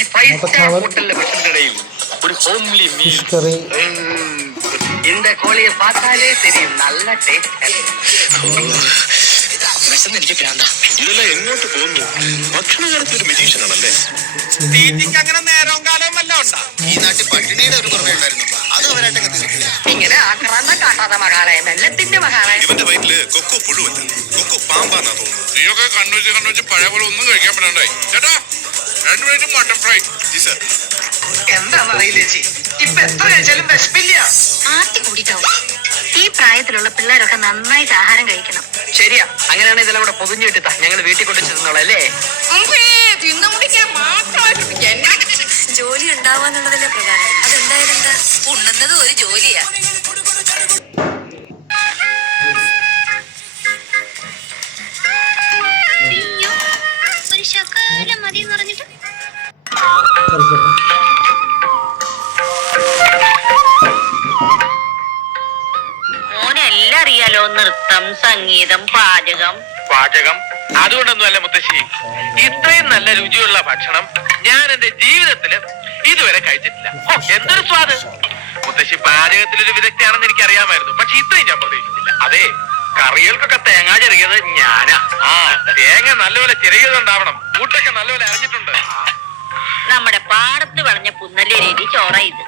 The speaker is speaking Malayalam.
ഈ ഫൈവ് സ്റ്റാർ ഹോട്ടലിലെ ഭക്ഷണത്തിനിടയിൽ ഒരു ഹോംലി മീൽ இந்த கோழியை பார்த்தாலே தெரியும் நல்ல டேஸ்ட். എനിക്ക് പ്രാന്ത. ഇതെല്ലാം എങ്ങോട്ട് പോകുന്നു? ഭക്ഷണകാലത്ത് ഒരു മെജീഷ്യനാണല്ലേ? തീറ്റിക്ക് അങ്ങനെ നേരവും കാലവും വല്ല ഉണ്ടാ? ഈ നാട്ടിൽ പട്ടിണിയുടെ ഒരു കുറവേ ഉണ്ടായിരുന്നുള്ളൂ. അത് അവരായിട്ടൊക്കെ തീർക്കില്ല. ഇങ്ങനെ ആക്രാന്തം കാട്ടാത്ത മകാളെ മെല്ലത്തിന്റെ മകാളെ. ഇവന്റെ വയറ്റില് കൊക്കോ പുഴുവല്ല, കൊക്കോ പാമ്പാന്നാ തോന്നുന്നു. നീയൊക്കെ കണ്ണുവെച്ച് പഴയ പോലെ ഒന്നും കഴിക്കാൻ പറ്റാണ്ടായി. ചേട്ടാ 2 plate mutton fry. G sir. എന്താണെന്നറിയില്ല ചേച്ചി, ഇപ്പൊ എത്ര കഴിച്ചാലും വിശപ്പില്ല. ആർത്തി കൂടിയിട്ടാവും. ഈ പ്രായത്തിലുള്ള പിള്ളേരൊക്കെ നന്നായിട്ട് ആഹാരം കഴിക്കണം. ശരിയാ, അങ്ങനെയാണെങ്കിൽ ഇതെല്ലാം കൂടെ പൊതിഞ്ഞു വിട്ടിട്ടാ ഞങ്ങൾ വീട്ടിൽ കൊണ്ടു ചെന്നോളല്ലേ. ജോലി ഉണ്ടാവാന്നുള്ളതല്ലേ പ്രധാനം. അതെന്തായാലും എന്താ ഉണ്ണുന്നത് ഒരു ജോലിയാ. ഒരു ശകലം മതി എന്ന് പറഞ്ഞിട്ട് മോനെല്ലാം അറിയാലോ. നൃത്തം, സംഗീതം, പാചകം. അതുകൊണ്ടൊന്നും അല്ല മുത്തശ്ശി, ഇത്രയും നല്ല രുചിയുള്ള ഭക്ഷണം ഞാൻ എന്റെ ജീവിതത്തില് ഇതുവരെ കഴിച്ചിട്ടില്ല. എന്തൊരു സ്വാദ്! മുത്തശ്ശി പാചകത്തിലൊരു വിദഗ്ധയാണെന്ന് എനിക്ക് അറിയാമായിരുന്നു, പക്ഷെ ഇത്രയും ഞാൻ പ്രതീക്ഷിച്ചില്ല. അതെ, കറികൾക്കൊക്കെ തേങ്ങ ചെറിയത് ഞാനാ. തേങ്ങ നല്ലപോലെ ചെറിയതുണ്ടാവണം, കൂട്ടൊക്കെ നല്ലപോലെ അറിഞ്ഞിട്ടുണ്ട്. നമ്മുടെ പാടത്ത് വളഞ്ഞ പുന്നല്ലേ രീതി ചോറ ഇത്.